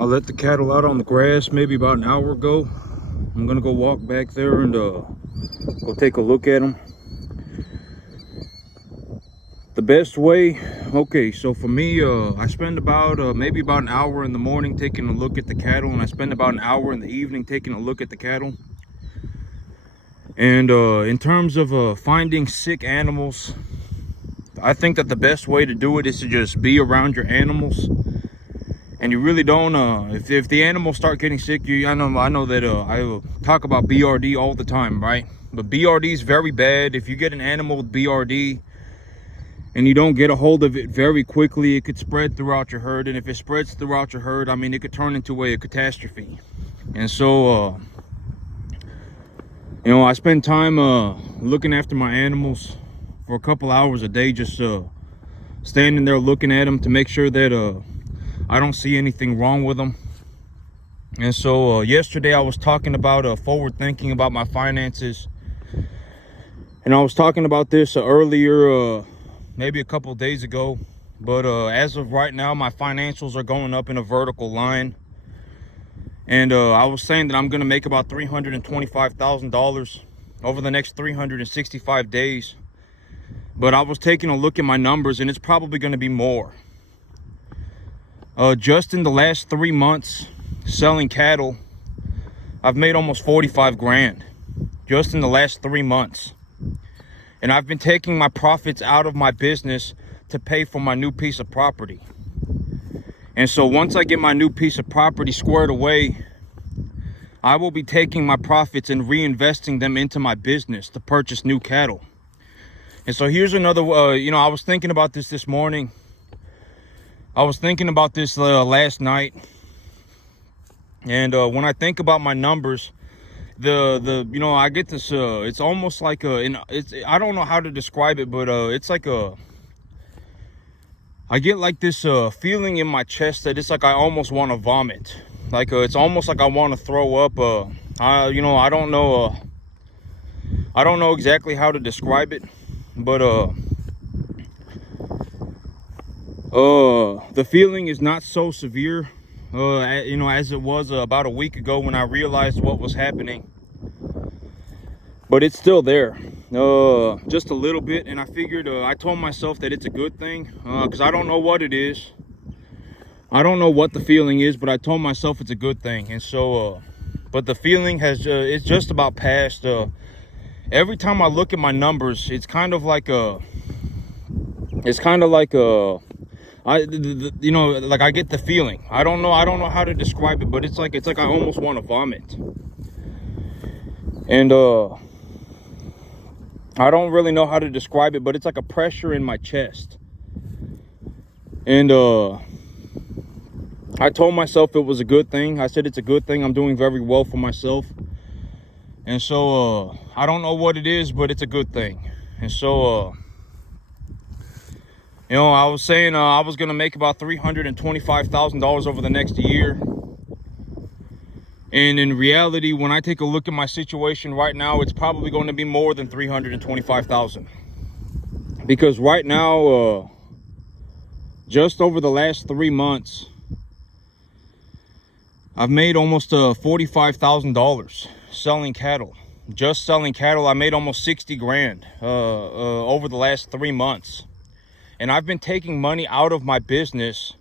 I let the cattle out on the grass maybe about an hour ago. I'm gonna go walk back there and go take a look at them. The best way, okay, so for me, I spend about maybe about an hour in the morning taking a look at the cattle, and I spend about an hour in the evening taking a look at the cattle. And in terms of finding sick animals, I think that the best way to do it is to just be around your animals. And you really don't, if the animals start getting sick, I know that I talk about BRD all the time, right? But BRD is very bad. If you get an animal with BRD and you don't get a hold of it very quickly, it could spread throughout your herd. And if it spreads throughout your herd, I mean, it could turn into a catastrophe. And so, you know, I spend time looking after my animals for a couple hours a day, just standing there looking at them to make sure that I don't see anything wrong with them. And so yesterday I was talking about forward thinking about my finances, and I was talking about this earlier, maybe a couple days ago. But as of right now, my financials are going up in a vertical line, and I was saying that I'm going to make about $325,000 over the next 365 days. But I was taking a look at my numbers, and it's probably going to be more. Just in the last 3 months selling cattle, I've made almost 45 grand just in the last 3 months. And I've been taking my profits out of my business to pay for my new piece of property. And so once I get my new piece of property squared away, I will be taking my profits and reinvesting them into my business to purchase new cattle. And so here's another, you know, I was thinking about this morning. I was thinking about this last night, and when I think about my numbers, you know, I get this. It's almost like I don't know how to describe it, but it's like I get like this feeling in my chest that it's like I almost want to vomit. Like it's almost like I want to throw up. You know, I don't know exactly how to describe it, but the feeling is not so severe, you know, as it was about a week ago when I realized what was happening. But it's still there, just a little bit. And I figured, I told myself that it's a good thing, because I don't know what it is. I don't know what the feeling is, but I told myself it's a good thing. And so, but the feeling it's just about passed. Every time I look at my numbers, it's kind of like you know, like I get the feeling. I don't know how to describe it, but it's like I almost want to vomit. And I don't really know how to describe it, but it's like a pressure in my chest. And I told myself it was a good thing. I said it's a good thing. I'm doing very well for myself. And so I don't know what it is, but it's a good thing. And so you know, I was saying I was going to make about $325,000 over the next year. And in reality, when I take a look at my situation right now, it's probably going to be more than $325,000. Because right now, just over the last 3 months, I've made almost $45,000 selling cattle. Just selling cattle, I made almost 60 grand over the last 3 months. And I've been taking money out of my business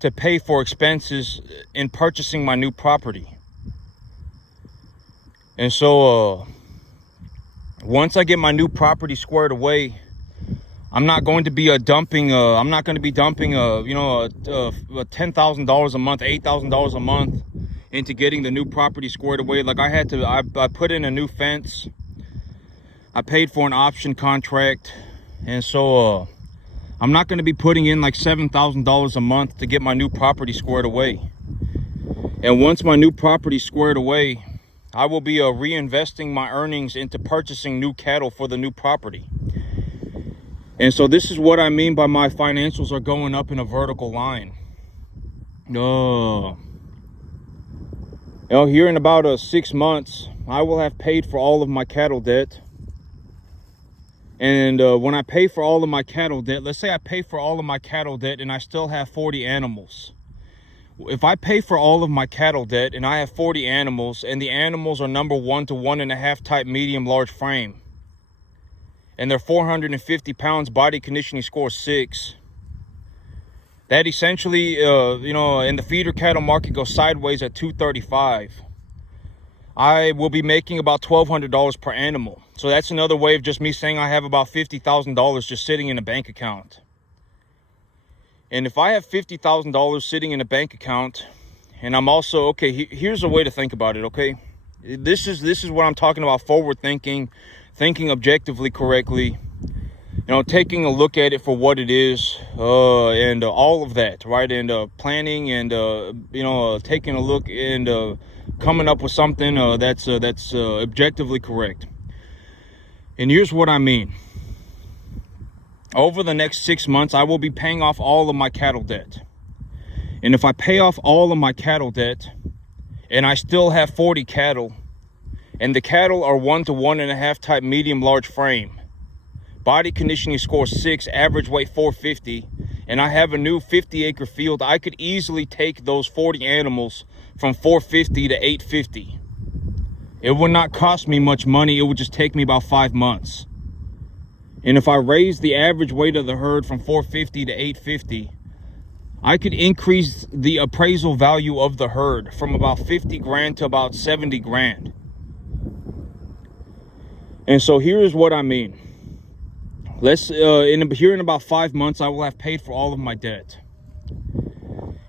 to pay for expenses in purchasing my new property. And so once I get my new property squared away, I'm not going to be dumping, you know, $10,000 a month, $8,000 a month into getting the new property squared away. Like I put in a new fence. I paid for an option contract. And so I'm not going to be putting in like $7,000 a month to get my new property squared away. And once my new property squared away, I will be reinvesting my earnings into purchasing new cattle for the new property. And so this is what I mean by my financials are going up in a vertical line. You know, here in about 6 months, I will have paid for all of my cattle debt. And when I pay for all of my cattle debt, let's say I pay for all of my cattle debt and I still have 40 animals. If I pay for all of my cattle debt and I have 40 animals, and the animals are number 1 to 1.5 type medium large frame, and they're 450 pounds, body conditioning score 6, that essentially, and the feeder cattle market goes sideways at 235, I will be making about $1,200 per animal. So that's another way of just me saying I have about $50,000 just sitting in a bank account. And if I have $50,000 sitting in a bank account, and I'm also, okay, here's a way to think about it, okay? This is what I'm talking about, forward thinking objectively correctly, taking a look at it for what it is, and all of that, right? And planning and, taking a look and coming up with something that's objectively correct. And here's what I mean. Over the next 6 months, I will be paying off all of my cattle debt. And if I pay off all of my cattle debt and I still have 40 cattle, and the cattle are 1 to 1.5 type medium large frame, body conditioning score 6, average weight 450, and I have a new 50-acre field, I could easily take those 40 animals from 450 to 850. It would not cost me much money. It would just take me about 5 months. And if I raise the average weight of the herd from 450 to 850, I could increase the appraisal value of the herd from about 50 grand to about 70 grand. And so here is what I mean. Here in about 5 months, I will have paid for all of my debt.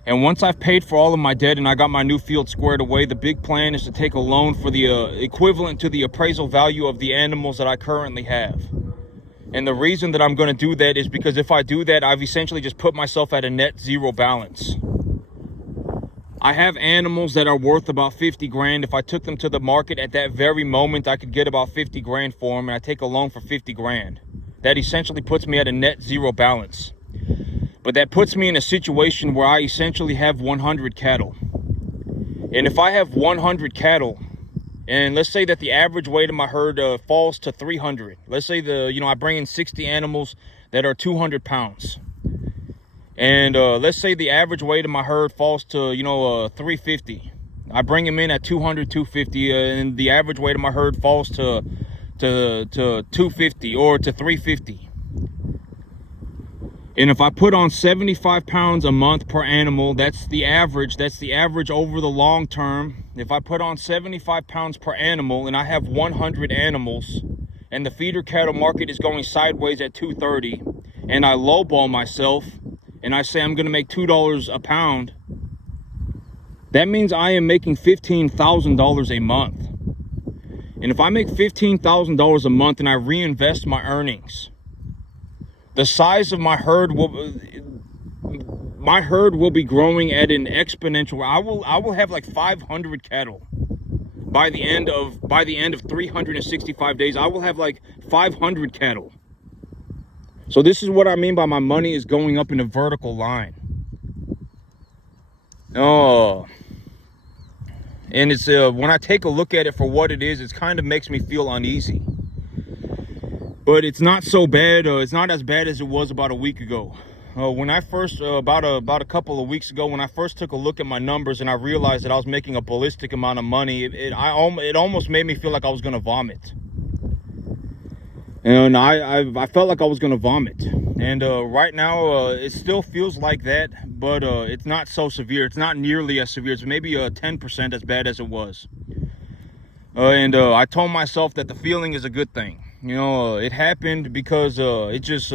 And once I've paid for all of my debt and I got my new field squared away, the big plan is to take a loan for the equivalent to the appraisal value of the animals that I currently have. And the reason that I'm going to do that is because if I do that, I've essentially just put myself at a net zero balance. I have animals that are worth about 50 grand. If I took them to the market at that very moment, I could get about 50 grand for them, and I take a loan for 50 grand. That essentially puts me at a net zero balance. But that puts me in a situation where I essentially have 100 cattle. And if I have 100 cattle, and let's say that the average weight of my herd falls to 300. Let's say I bring in 60 animals that are 200 pounds. And let's say the average weight of my herd falls to, 350. I bring them in at 200, 250, and the average weight of my herd falls to 250 or to 350. And if I put on 75 pounds a month per animal, that's the average over the long term. If I put on 75 pounds per animal and I have 100 animals and the feeder cattle market is going sideways at 230, and I lowball myself and I say I'm going to make $2 a pound, that means I am making $15,000 a month. And if I make $15,000 a month and I reinvest my earnings, the size of my herd will be growing at an exponential. I will have like 500 cattle by the end of 365 days. I will have like 500 cattle. So this is what I mean by my money is going up in a vertical line. Oh, and it's when I take a look at it for what it is, it kind of makes me feel uneasy. But it's not so bad. It's not as bad as it was about a week ago. When I first, about a couple of weeks ago, when I first took a look at my numbers and I realized that I was making a ballistic amount of money, it almost made me feel like I was going to vomit. And I felt like I was going to vomit. And right now, it still feels like that, but it's not so severe. It's not nearly as severe. It's maybe 10% as bad as it was. And I told myself that the feeling is a good thing. It happened because it just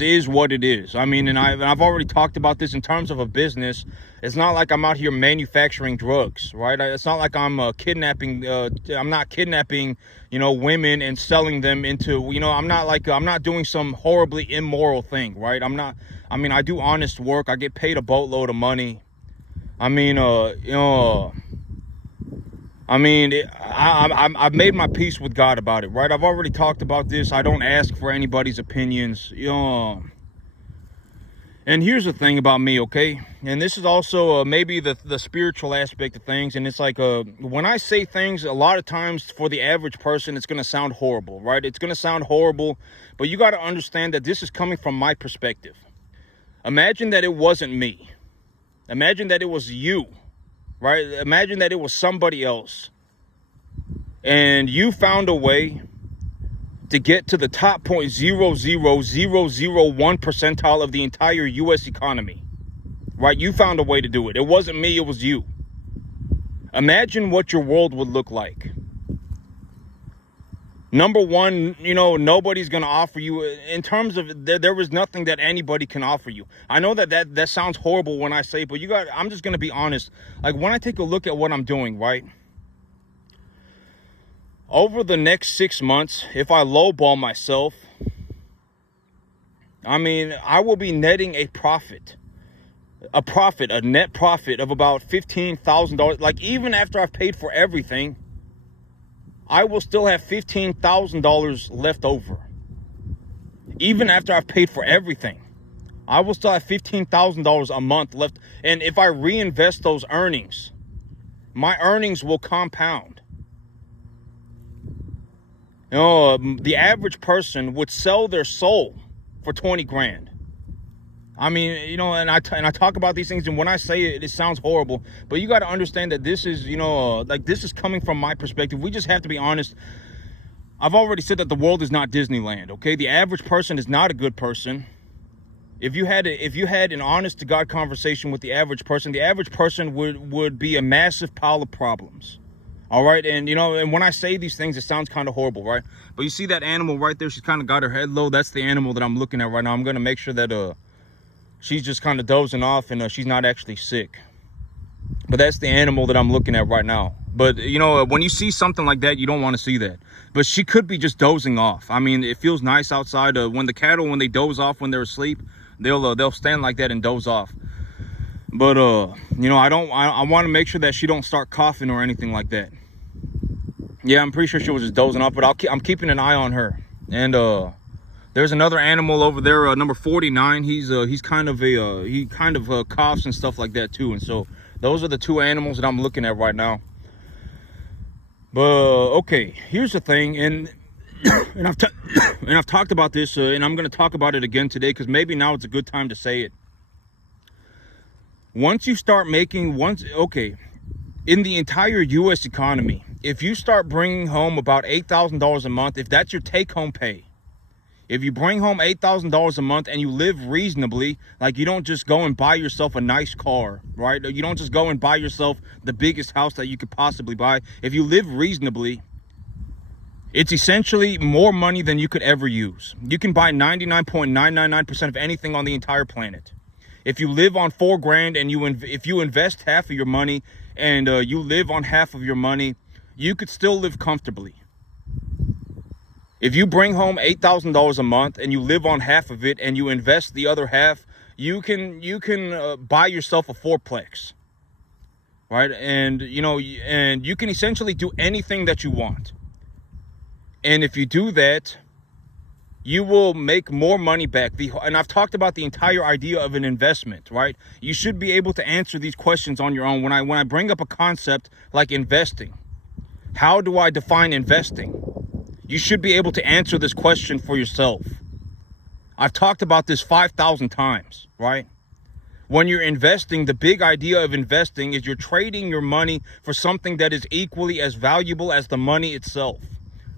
is what it is. I mean, and I've already talked about this in terms of a business. It's not like I'm out here manufacturing drugs, right? It's not like I'm kidnapping. I'm not kidnapping, women and selling them into, I'm not doing some horribly immoral thing, right? I do honest work. I get paid a boatload of money. I've made my peace with God about it, right? I've already talked about this. I don't ask for anybody's opinions, And here's the thing about me, okay? And this is also maybe the spiritual aspect of things. And it's like when I say things, a lot of times for the average person, it's going to sound horrible, right? It's going to sound horrible, but you got to understand that this is coming from my perspective. Imagine that it wasn't me. Imagine that it was you, right? Imagine that it was somebody else. And you found a way to get to the top 0.00001 percentile of the entire U.S. economy, right? You found a way to do it. It wasn't me, it was you. Imagine what your world would look like. Number one, nobody's going to offer you, in terms of, there was nothing that anybody can offer you. I know that sounds horrible when I say it, but I'm just going to be honest. Like, when I take a look at what I'm doing, right? Over the next 6 months, if I lowball myself, I will be netting a net profit of about $15,000. Like, even after I've paid for everything, I will still have $15,000 left over. Even after I've paid for everything, I will still have $15,000 a month left. And if I reinvest those earnings, my earnings will compound. The average person would sell their soul for 20 grand. And I talk about these things, and when I say it, it sounds horrible, but you got to understand that this is, this is coming from my perspective. We just have to be honest. I've already said that the world is not Disneyland, okay? The average person is not a good person. If you had an honest to God conversation with the average person would be a massive pile of problems. All right, and when I say these things, it sounds kind of horrible, right? But you see that animal right there? She's kind of got her head low. That's the animal that I'm looking at right now. I'm going to make sure that she's just kind of dozing off and she's not actually sick. But that's the animal that I'm looking at right now. But, when you see something like that, you don't want to see that. But she could be just dozing off. It feels nice outside. When the cattle, when they doze off when they're asleep, they'll stand like that and doze off. But, I want to make sure that she don't start coughing or anything like that. Yeah, I'm pretty sure she was just dozing off, but I'm keeping an eye on her. And there's another animal over there, number 49. He kind of coughs and stuff like that too. And so those are the two animals that I'm looking at right now. But okay, here's the thing, and I've talked about this, and I'm going to talk about it again today because maybe now it's a good time to say it. Once you start making in the entire U.S. economy, if you start bringing home about $8,000 a month, if that's your take-home pay, if you bring home $8,000 a month and you live reasonably, like you don't just go and buy yourself a nice car, right? You don't just go and buy yourself the biggest house that you could possibly buy. If you live reasonably, it's essentially more money than you could ever use. You can buy 99.999% of anything on the entire planet. If you live on $4 grand and if you invest half of your money and you live on half of your money, you could still live comfortably. If you bring home $8,000 a month and you live on half of it and you invest the other half, you can buy yourself a fourplex, right? And you can essentially do anything that you want. And if you do that, you will make more money back. And I've talked about the entire idea of an investment, right? You should be able to answer these questions on your own. When I bring up a concept like investing, how do I define investing? You should be able to answer this question for yourself. I've talked about this 5,000 times, right? When you're investing, the big idea of investing is you're trading your money for something that is equally as valuable as the money itself,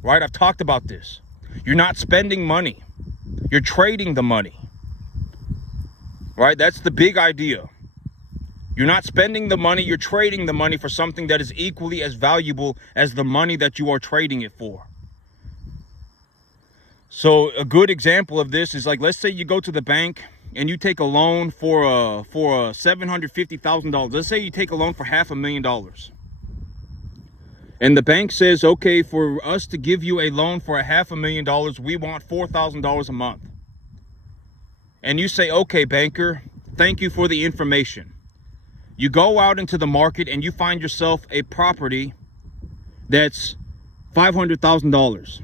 right? I've talked about this. You're not spending money. You're trading the money, right? That's the big idea. You're not spending the money. You're trading the money for something that is equally as valuable as the money that you are trading it for. So a good example of this is, like, let's say you go to the bank and you take a loan for $750,000. Let's say you take a loan for $500,000. And the bank says, okay, for us to give you a loan for $500,000, we want $4,000 a month. And you say, okay, banker, thank you for the information. You go out into the market and you find yourself a property that's $500,000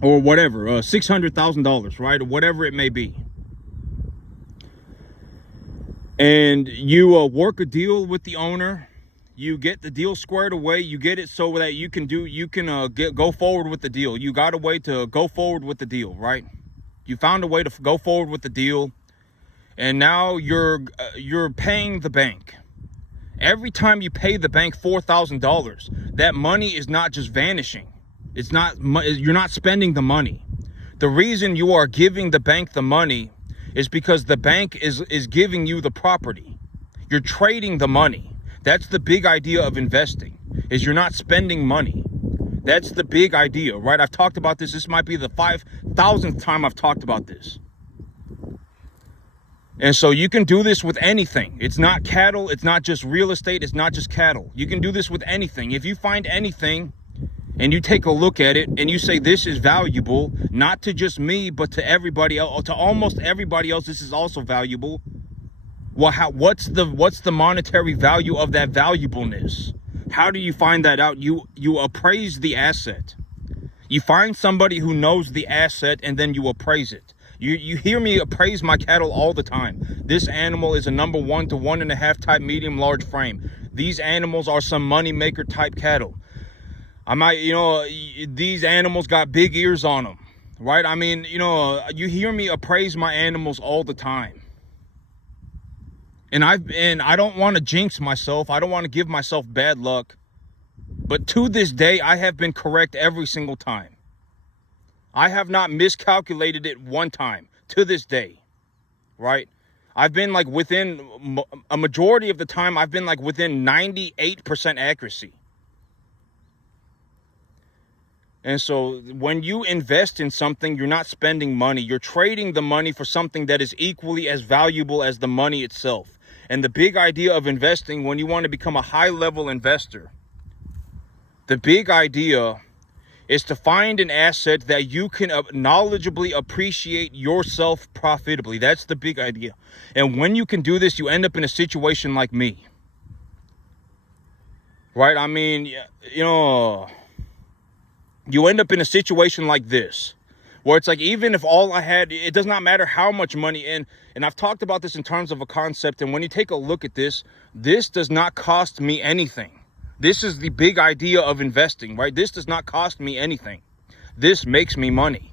or whatever, $600,000, right? Or whatever it may be. And you work a deal with the owner. You get the deal squared away. You get it so that you can go forward with the deal. You got a way to go forward with the deal, right? You found a way to go forward with the deal. and now you're paying the bank. Every time you pay the bank $4,000, that money is not just vanishing. You're not spending the money. The reason you are giving the bank the money is because the bank is giving you the property. You're trading the money. That's the big idea of investing, is you're not spending money. That's the big idea, right? I've talked about this. This might be the 5,000th time I've talked about this. And so you can do this with anything. It's not cattle. It's not just real estate. It's not just cattle. You can do this with anything. If you find anything and you take a look at it and you say, this is valuable, not to just me, but to everybody else, to almost everybody else, this is also valuable. Well, what's the monetary value of that valuableness? How do you find that out? You appraise the asset. You find somebody who knows the asset, and then you appraise it. You hear me appraise my cattle all the time. This animal is a number 1 to 1.5 type medium large frame. These animals are some money maker type cattle. These animals got big ears on them, right? I mean, you hear me appraise my animals all the time. And I don't want to jinx myself. I don't want to give myself bad luck. But to this day, I have been correct every single time. I have not miscalculated it one time to this day, right? I've been like within a majority of the time, I've been like within 98% accuracy. And so when you invest in something, you're not spending money. You're trading the money for something that is equally as valuable as the money itself. And the big idea of investing, when you want to become a high-level investor, the big idea is to find an asset that you can knowledgeably appreciate yourself profitably. That's the big idea. And when you can do this, you end up in a situation like me. Right? I mean, you end up in a situation like this, where it's like, even if all I had, it does not matter how much money, and I've talked about this in terms of a concept, and when you take a look at this does not cost me anything. This is the big idea of investing, right? This does not cost me anything. This makes me money.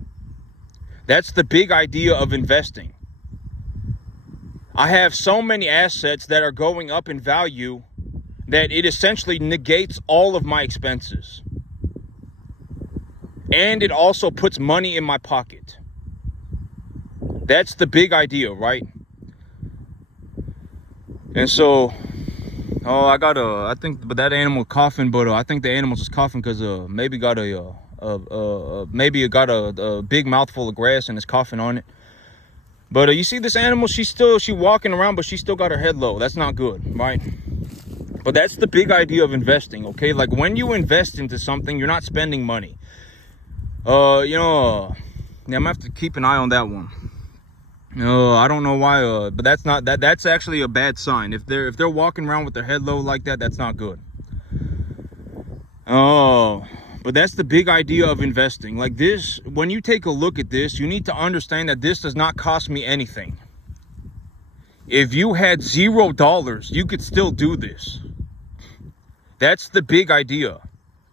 That's the big idea of investing. I have so many assets that are going up in value that it essentially negates all of my expenses. And it also puts money in my pocket. That's the big idea, right? And so, I think, but that animal coughing, but I think the animal's just coughing because maybe got maybe it got a big mouthful of grass and it's coughing on it. But you see this animal, she's walking around, but she still got her head low. That's not good, right? But that's the big idea of investing, okay? Like when you invest into something, you're not spending money. I'm gonna have to keep an eye on that one. I don't know why, but that's actually a bad sign. If they're walking around with their head low like that, that's not good. But that's the big idea of investing. Like this, when you take a look at this, you need to understand that this does not cost me anything. If you had $0, you could still do this. That's the big idea.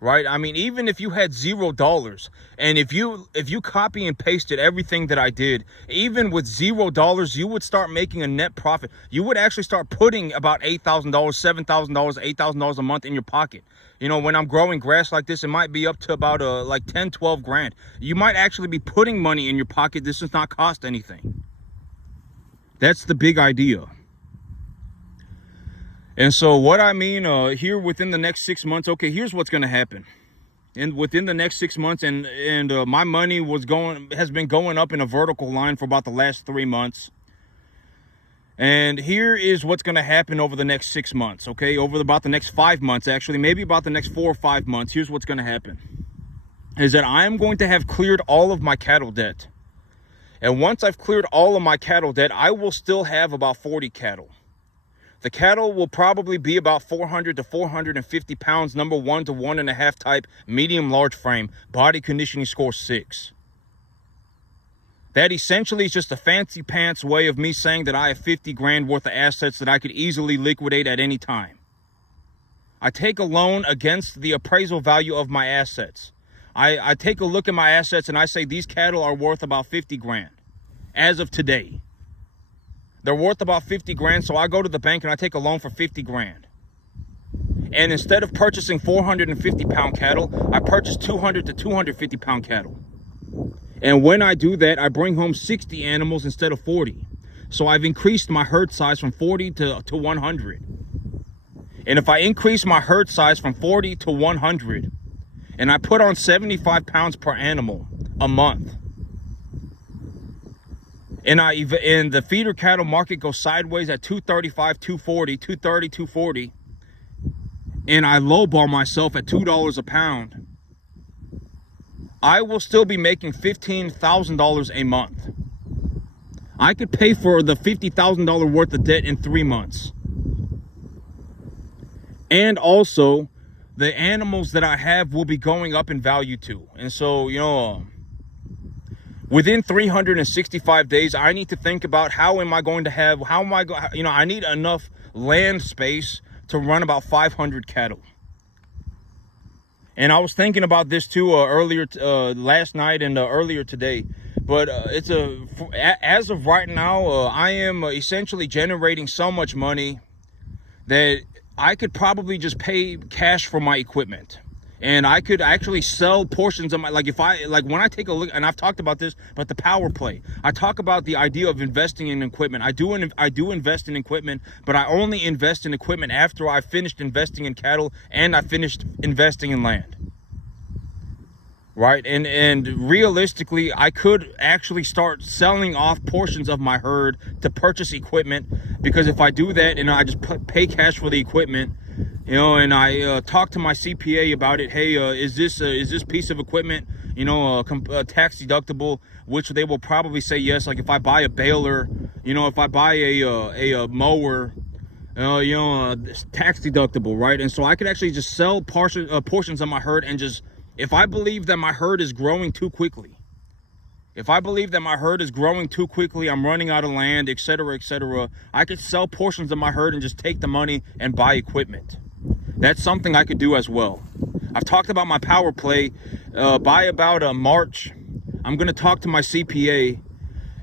Right? I mean, even if you had $0, and if you copy and pasted everything that I did, even with $0, you would start making a net profit. You would actually start putting about $8,000, $7,000, $8,000 a month in your pocket. When I'm growing grass like this, it might be up to about like 10, 12 grand. You might actually be putting money in your pocket. This does not cost anything. That's the big idea. And so what I mean here within the next 6 months, okay, here's what's going to happen. And within the next 6 months, and my money has been going up in a vertical line for about the last 3 months. And here is what's going to happen over the next 6 months, okay? Over about the next 5 months, actually, maybe about the next 4 or 5 months. Here's what's going to happen. Is that I am going to have cleared all of my cattle debt. And once I've cleared all of my cattle debt, I will still have about 40 cattle. The cattle will probably be about 400 to 450 pounds, number 1 to 1.5 type, medium large frame, body conditioning score 6. That essentially is just a fancy pants way of me saying that I have 50 grand worth of assets that I could easily liquidate at any time. I take a loan against the appraisal value of my assets. I take a look at my assets and I say these cattle are worth about 50 grand as of today. They're worth about 50 grand. So I go to the bank and I take a loan for 50 grand. And instead of purchasing 450 pound cattle, I purchase 200 to 250 pound cattle. And when I do that, I bring home 60 animals instead of 40. So I've increased my herd size from 40 to 100. And if I increase my herd size from 40 to 100, and I put on 75 pounds per animal a month, and the feeder cattle market goes sideways at 235, 240, 230, 240, and I lowball myself at $2 a pound, I will still be making $15,000 a month. I could pay for the $50,000 worth of debt in 3 months. And also, the animals that I have will be going up in value too. And so, within 365 days, I need to think about I need enough land space to run about 500 cattle. And I was thinking about this too earlier last night and earlier today. But as of right now, I am essentially generating so much money that I could probably just pay cash for my equipment. And I could actually sell portions of my, when I take a look, and I've talked about this, but the power play, I talk about the idea of investing in equipment. I do invest in equipment, but I only invest in equipment after I finished investing in cattle and I finished investing in land. Right? And realistically, I could actually start selling off portions of my herd to purchase equipment, because if I do that and I just pay cash for the equipment, and I talk to my CPA about it. Hey, is this piece of equipment, tax deductible? Which they will probably say yes. Like if I buy a baler, if I buy a mower, tax deductible, right? And so I could actually just sell portions of my herd, and just, if I believe that my herd is growing too quickly, I'm running out of land, etc., I could sell portions of my herd and just take the money and buy equipment. That's something I could do as well. I've talked about my power play. By about March, I'm gonna talk to my CPA,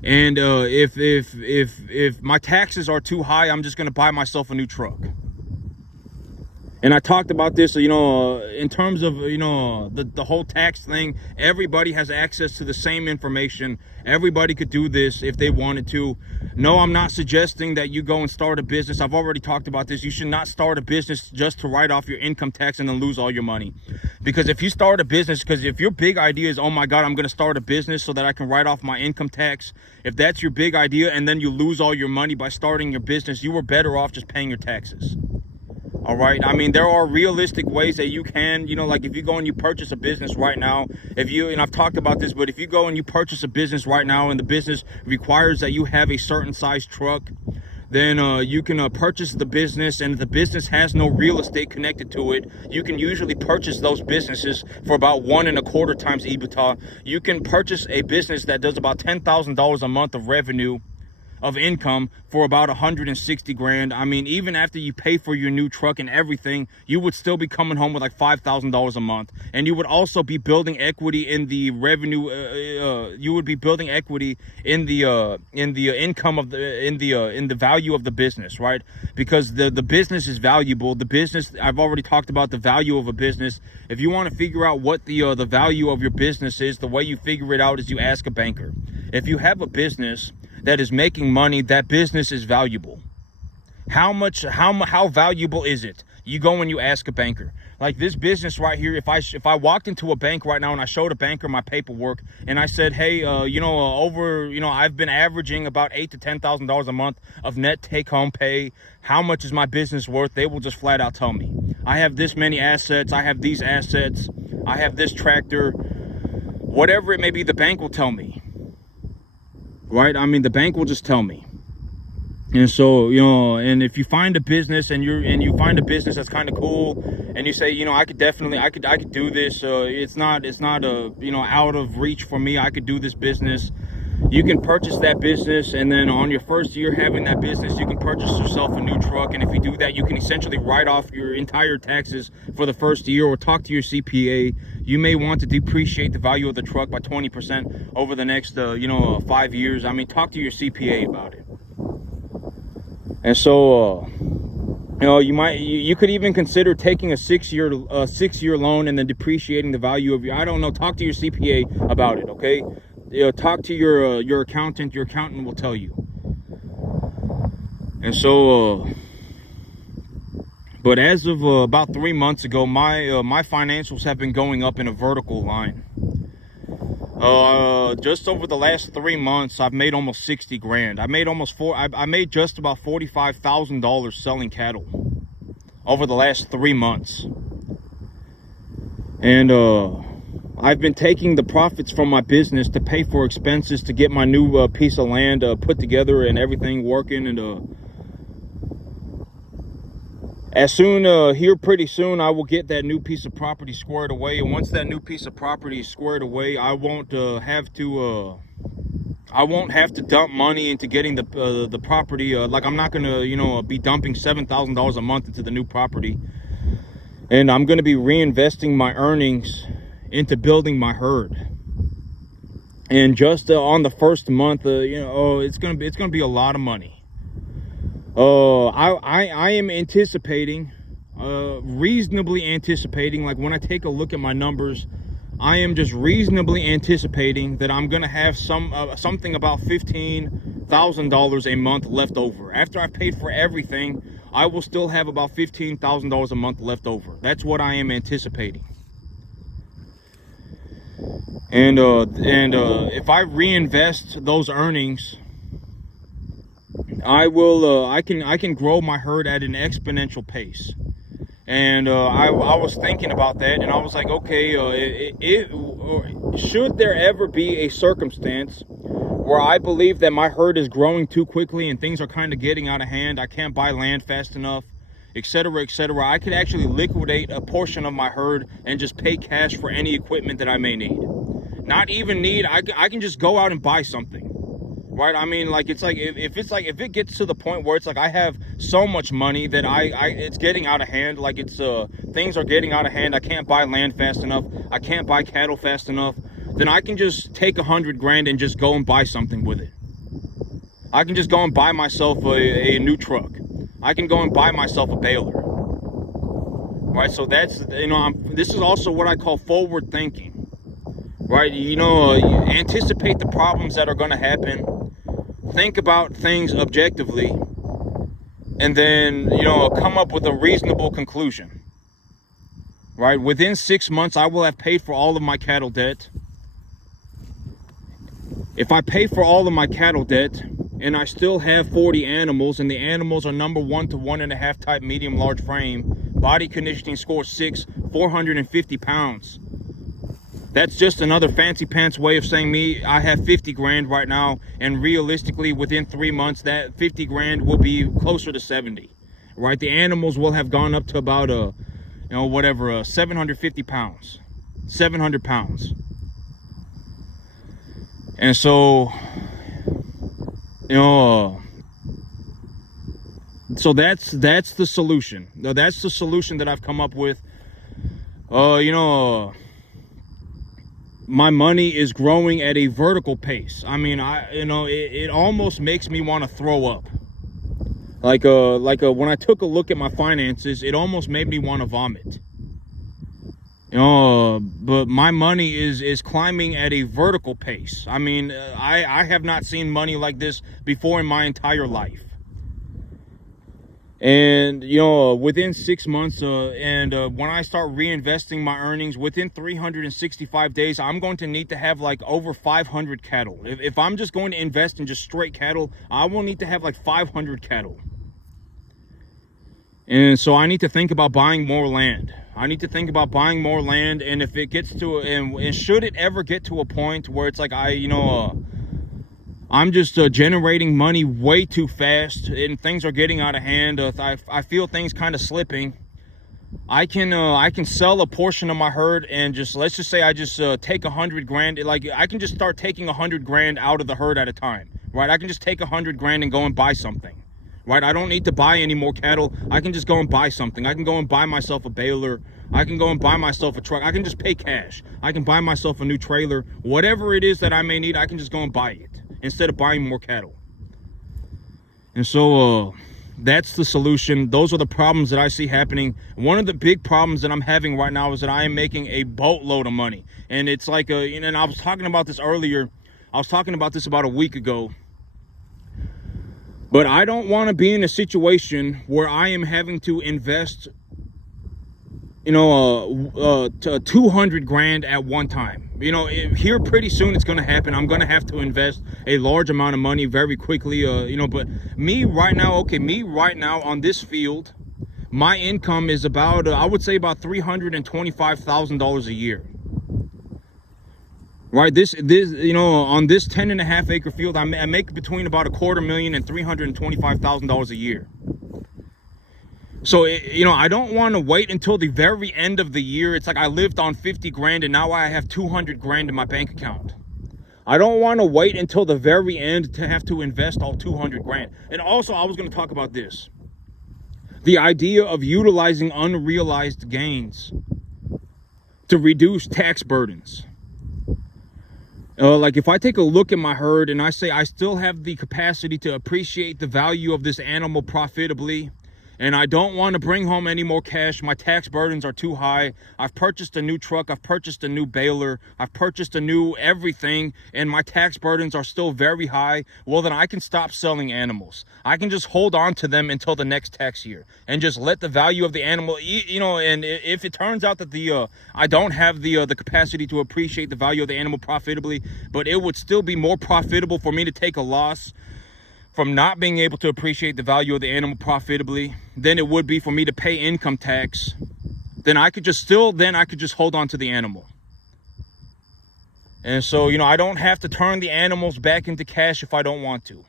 and if my taxes are too high, I'm just gonna buy myself a new truck. And I talked about this, in terms of, the whole tax thing. Everybody has access to the same information. Everybody could do this if they wanted to. No, I'm not suggesting that you go and start a business. I've already talked about this. You should not start a business just to write off your income tax and then lose all your money. Because if you start a business, because if your big idea is, oh my God, I'm going to start a business so that I can write off my income tax. If that's your big idea and then you lose all your money by starting your business, you were better off just paying your taxes. All right. I mean, there are realistic ways that you can, like if you go and you purchase a business right now, and I've talked about this, but if you go and you purchase a business right now and the business requires that you have a certain size truck, then you can purchase the business, and if the business has no real estate connected to it, you can usually purchase those businesses for about 1.25 times EBITDA. You can purchase a business that does about $10,000 a month of revenue, of income, for about 160 grand. I mean, even after you pay for your new truck and everything, you would still be coming home with like $5,000 a month. And you would also be building equity in the revenue. You would be building equity in the income of in the value of the business, right? Because the business is valuable. The business, I've already talked about the value of a business. If you want to figure out what the value of your business is, the way you figure it out is you ask a banker. If you have a business that is making money, that business is valuable. How valuable is it? You go and you ask a banker. Like this business right here, if I walked into a bank right now and I showed a banker my paperwork and I said, hey, I've been averaging about $8,000 to $10,000 a month of net take-home pay. How much is my business worth? They will just flat out tell me. I have this many assets. I have these assets. I have this tractor. Whatever it may be, the bank will tell me. Right? I mean, the bank will just tell me. And so, and if you find a business and you find a business that's kind of cool, and you say, I could do this. It's not out of reach for me. I could do this business. You can purchase that business, and then on your first year having that business, you can purchase yourself a new truck. And if you do that, you can essentially write off your entire taxes for the first year, or talk to your CPA. You may want to depreciate the value of the truck by 20% over the next 5 years. I mean, talk to your CPA about it. And so, you could even consider taking a 6-year loan and then depreciating the value of I don't know. Talk to your CPA about it, okay? Talk to your accountant. Your accountant will tell you. And so, but as of about 3 months ago, my financials have been going up in a vertical line. Just over the last 3 months, I've made almost 60 grand. I made just about $45,000 selling cattle over the last 3 months. And I've been taking the profits from my business to pay for expenses to get my new piece of land put together and everything working. And pretty soon, I will get that new piece of property squared away. And once that new piece of property is squared away, I won't have to dump money into getting the property. Like, I'm not gonna, be dumping $7,000 a month into the new property. And I'm gonna be reinvesting my earnings into building my herd. And just on the first month, it's gonna be a lot of money. I am anticipating, reasonably anticipating, like when I take a look at my numbers, I am just reasonably anticipating that I'm gonna have something about $15,000 a month left over. After I've paid for everything, I will still have about $15,000 a month left over. That's what I am anticipating. And if I reinvest those earnings, I can grow my herd at an exponential pace. And I was thinking about that, and I was like, okay, should there ever be a circumstance where I believe that my herd is growing too quickly and things are kind of getting out of hand, I can't buy land fast enough, etc., etc., I could actually liquidate a portion of my herd and just pay cash for any equipment that I may need. Not even need, I can just go out and buy something. Right? I mean, like, it's like, if it gets to the point where it's like I have so much money that it's getting out of hand, like things are getting out of hand, I can't buy land fast enough, I can't buy cattle fast enough, then I can just take 100 grand and just go and buy something with it. I can just go and buy myself a new truck. I can go and buy myself a baler. Right? So that's, this is also what I call forward thinking. Right? Anticipate the problems that are going to happen. Think about things objectively, and then, come up with a reasonable conclusion. Right? Within 6 months, I will have paid for all of my cattle debt. If I pay for all of my cattle debt, and I still have 40 animals, and the animals are number 1 to 1.5 type medium large frame, body conditioning score 6, 450 pounds. That's just another fancy pants way of saying I have 50 grand right now, and realistically within 3 months that 50 grand will be closer to 70. Right? The animals will have gone up to about 750 pounds, 700 pounds. And so, so that's the solution. That's the solution that I've come up with. My money is growing at a vertical pace. I mean, it almost makes me want to throw up. Like when I took a look at my finances, it almost made me want to vomit. But my money is climbing at a vertical pace. I mean, I have not seen money like this before in my entire life. And within 6 months, when I start reinvesting my earnings within 365 days, I'm going to need to have like over 500 cattle. If I'm just going to invest in just straight cattle, I will need to have like 500 cattle. And so I need to think about buying more land. And if it gets to, and should it ever get to a point where it's like I'm just generating money way too fast and things are getting out of hand, I feel things kind of slipping, I can sell a portion of my herd and let's just say I just take 100 grand. Like, I can just start taking 100 grand out of the herd at a time, right? I can just take 100 grand and go and buy something, right? I don't need to buy any more cattle. I can just go and buy something. I can go and buy myself a baler. I can go and buy myself a truck. I can just pay cash. I can buy myself a new trailer. Whatever it is that I may need, I can just go and buy it instead of buying more cattle. And so, That's the solution. Those are the problems that I see happening. One of the big problems that I'm having right now is that I am making a boatload of money. And it's like and I was talking about this earlier. I was talking about this about a week ago. But I don't want to be in a situation where I am having to invest, 200 grand at one time. Here pretty soon it's going to happen. I'm going to have to invest a large amount of money very quickly. But me right now on this field, my income is about, I would say about $325,000 a year. Right, this on this 10.5 acre field, I make between about $250,000 and $325,000 a year. So I don't want to wait until the very end of the year. It's like I lived on 50 grand and now I have 200 grand in my bank account. I don't want to wait until the very end to have to invest all 200 grand. And also, I was going to talk about this. The idea of utilizing unrealized gains to reduce tax burdens. Like if I take a look at my herd and I say I still have the capacity to appreciate the value of this animal profitably, and I don't want to bring home any more cash, my tax burdens are too high, I've purchased a new truck, I've purchased a new baler, I've purchased a new everything, and my tax burdens are still very high, well then I can stop selling animals. I can just hold on to them until the next tax year and just let the value of the animal, and if it turns out that I don't have the capacity to appreciate the value of the animal profitably, but it would still be more profitable for me to take a loss from not being able to appreciate the value of the animal profitably than it would be for me to pay income tax, then I could just hold on to the animal. And so, I don't have to turn the animals back into cash if I don't want to.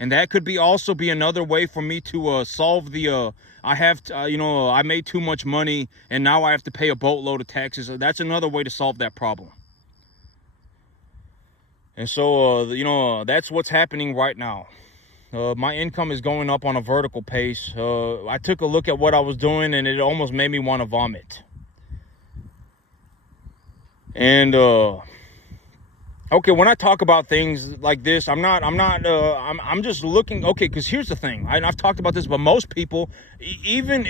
And that could also be another way for me to solve I made too much money and now I have to pay a boatload of taxes. That's another way to solve that problem. And so, that's what's happening right now. My income is going up on a vertical pace. I took a look at what I was doing and it almost made me want to vomit. And okay, when I talk about things like this, I'm just looking, okay, because here's the thing, I've talked about this, but most people, and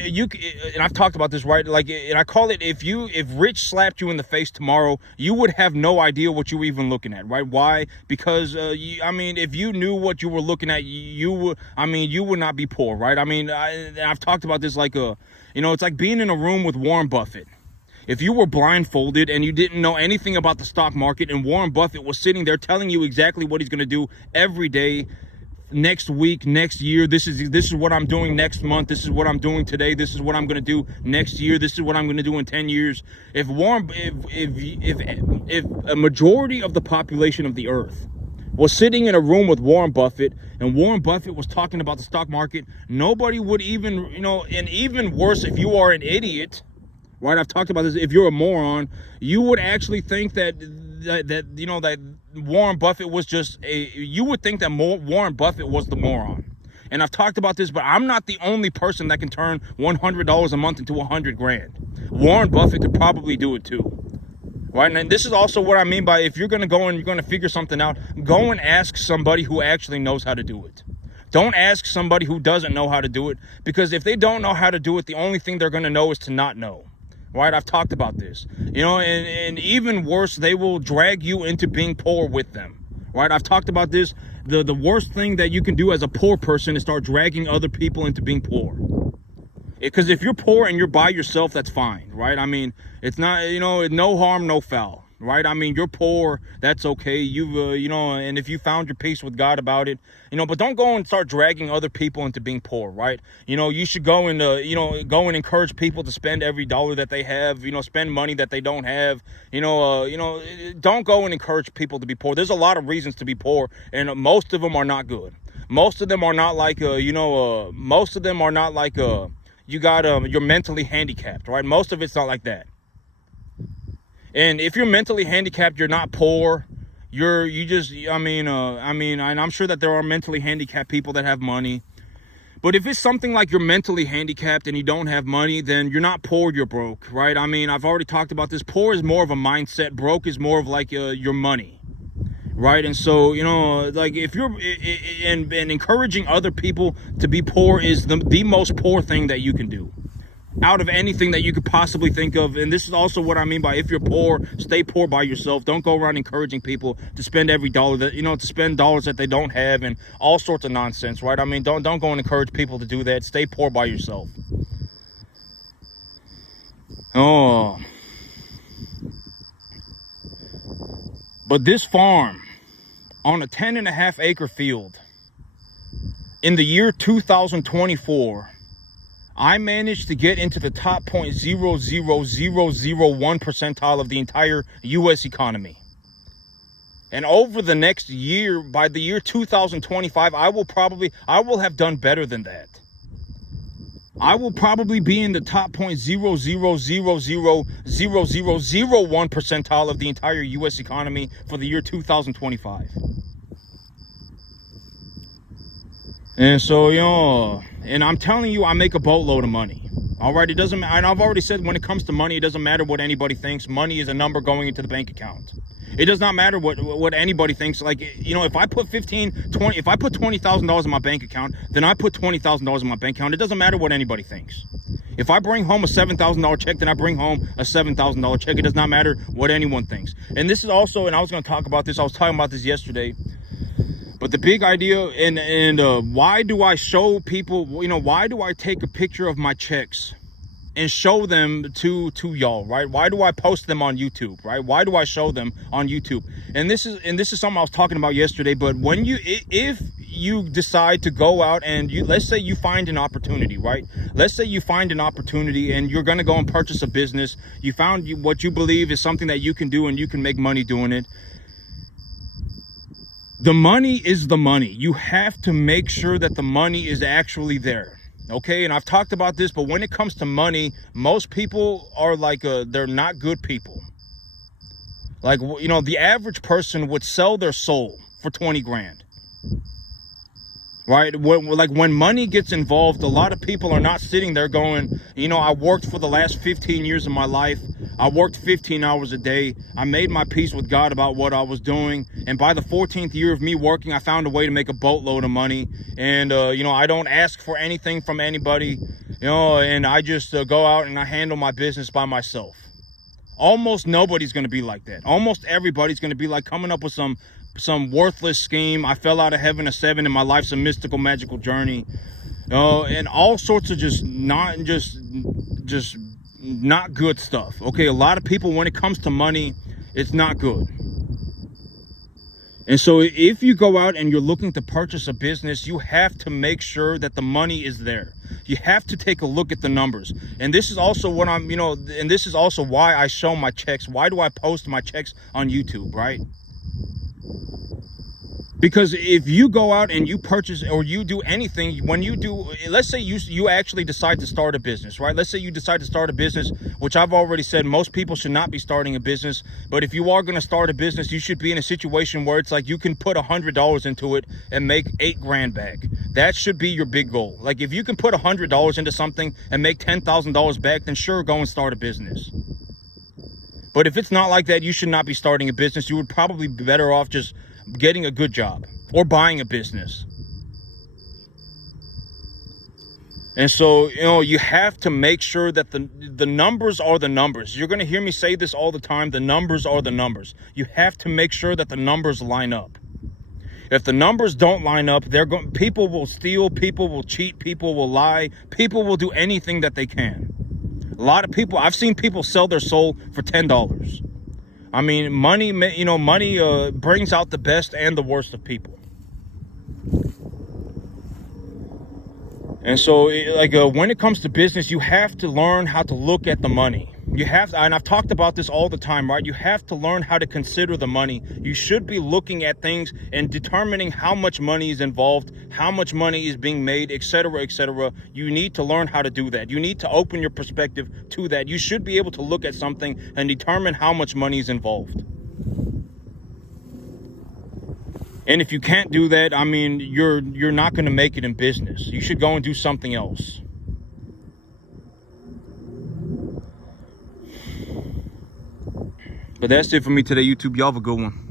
I've talked about this, right? Like, and I call it, if Rich slapped you in the face tomorrow, you would have no idea what you were even looking at, right? Why? Because, if you knew what you were looking at, you would not be poor, right? I've talked about this like, it's like being in a room with Warren Buffett. If you were blindfolded and you didn't know anything about the stock market and Warren Buffett was sitting there telling you exactly what he's going to do every day, next week, next year, this is what I'm doing next month, this is what I'm doing today, this is what I'm going to do next year, this is what I'm going to do in 10 years. If a majority of the population of the earth was sitting in a room with Warren Buffett and Warren Buffett was talking about the stock market, nobody would even, and even worse, if you are an idiot, right? I've talked about this. If you're a moron, you would actually think that Warren Buffett was you would think that Warren Buffett was the moron. And I've talked about this, but I'm not the only person that can turn $100 a month into 100 grand. Warren Buffett could probably do it too. Right? And this is also what I mean by, if you're going to go and you're going to figure something out, go and ask somebody who actually knows how to do it. Don't ask somebody who doesn't know how to do it, because if they don't know how to do it, the only thing they're going to know is to not know. Right, I've talked about this, and even worse, they will drag you into being poor with them. Right, I've talked about this. The worst thing that you can do as a poor person is start dragging other people into being poor. Because if you're poor and you're by yourself, that's fine, right? It's not, no harm, no foul. Right? You're poor, that's okay. And if you found your peace with God about it, but don't go and start dragging other people into being poor, right? You should go and, encourage people to spend every dollar that they have, spend money that they don't have, don't go and encourage people to be poor. There's a lot of reasons to be poor, and most of them are not good. Most of them are not like, you're mentally handicapped, right? Most of it's not like that. And if you're mentally handicapped, you're not poor. And I'm sure that there are mentally handicapped people that have money. But if it's something like you're mentally handicapped and you don't have money, then you're not poor, you're broke, right? I've already talked about this. Poor is more of a mindset. Broke is more of like your money, right? And so, you know, like if you're and encouraging other people to be poor is the most poor thing that you can do out of anything that you could possibly think of. And this is also what I mean by, if you're poor, stay poor by yourself. Don't go around encouraging people to spend every dollar that, you know, to spend dollars that they don't have and all sorts of nonsense, right? I mean, don't go and encourage people to do that. Stay poor by yourself. Oh, but this farm on a 10.5 acre field in the year 2024, I managed to get into the top 0.00001 percentile of the entire U.S. economy. And over the next year, by the year 2025, I will have done better than that. I will probably be in the top 0.0000001 percentile of the entire U.S. economy for the year 2025. And so, you know, and I'm telling you, I make a boatload of money. All right, it doesn't matter. And I've already said, when it comes to money, it doesn't matter what anybody thinks. Money is a number going into the bank account. It does not matter what anybody thinks. Like, you know, if I put $20,000 in my bank account, then I put $20,000 in my bank account. It doesn't matter what anybody thinks. If I bring home a $7,000 check, then I bring home a $7,000 check. It does not matter what anyone thinks. And this is also, and I was going to talk about this. I was talking about this yesterday. But the big idea, and why do I show people, you know, why do I take a picture of my checks and show them to y'all, right? Why do I post them on YouTube, right? Why do I show them on YouTube? And this is something I was talking about yesterday. But when if you decide to go out and let's say you find an opportunity, right? Let's say you find an opportunity and you're going to go and purchase a business. You found what you believe is something that you can do and you can make money doing it. The money is the money. You have to make sure that the money is actually there. Okay, and I've talked about this, but when it comes to money, most people are like, they're not good people. Like, you know, the average person would sell their soul for 20 grand. Right? When money gets involved, a lot of people are not sitting there going, you know, I worked for the last 15 years of my life. I worked 15 hours a day. I made my peace with God about what I was doing. And by the 14th year of me working, I found a way to make a boatload of money. And, you know, I don't ask for anything from anybody, you know, and I just go out and I handle my business by myself. Almost nobody's going to be like that. Almost everybody's going to be like coming up with some worthless scheme. I fell out of heaven at 7 and my life's a mystical, magical journey. And all sorts of just not good stuff. Okay, a lot of people, when it comes to money, it's not good. And so if you go out and you're looking to purchase a business, you have to make sure that the money is there. You have to take a look at the numbers. And this is also what I'm, you know, and this is also why I show my checks. Why do I post my checks on YouTube, right? Because if you go out and you purchase or you do anything, when you do, let's say you actually decide to start a business, right? Let's say you decide to start a business, which I've already said most people should not be starting a business. But if you are going to start a business, you should be in a situation where it's like you can put $100 into it and make 8 grand back. That should be your big goal. Like if you can put $100 into something and make $10,000 back, then sure, go and start a business. But if it's not like that, you should not be starting a business. You would probably be better off just getting a good job or buying a business. And so, you know, you have to make sure that the numbers are the numbers. You're going to hear me say this all the time. The numbers are the numbers. You have to make sure that the numbers line up. If the numbers don't line up, people will steal, people will cheat, people will lie, people will do anything that they can. A lot of people, I've seen people sell their soul for $10. I mean, money brings out the best and the worst of people. And so, when it comes to business, you have to learn how to look at the money. You have to, and I've talked about this all the time, right? You have to learn how to consider the money. You should be looking at things and determining how much money is involved, how much money is being made, etc., etc. You need to learn how to do that. You need to open your perspective to that. You should be able to look at something and determine how much money is involved. And if you can't do that, I mean, you're not going to make it in business. You should go and do something else. But that's it for me today, YouTube. Y'all have a good one.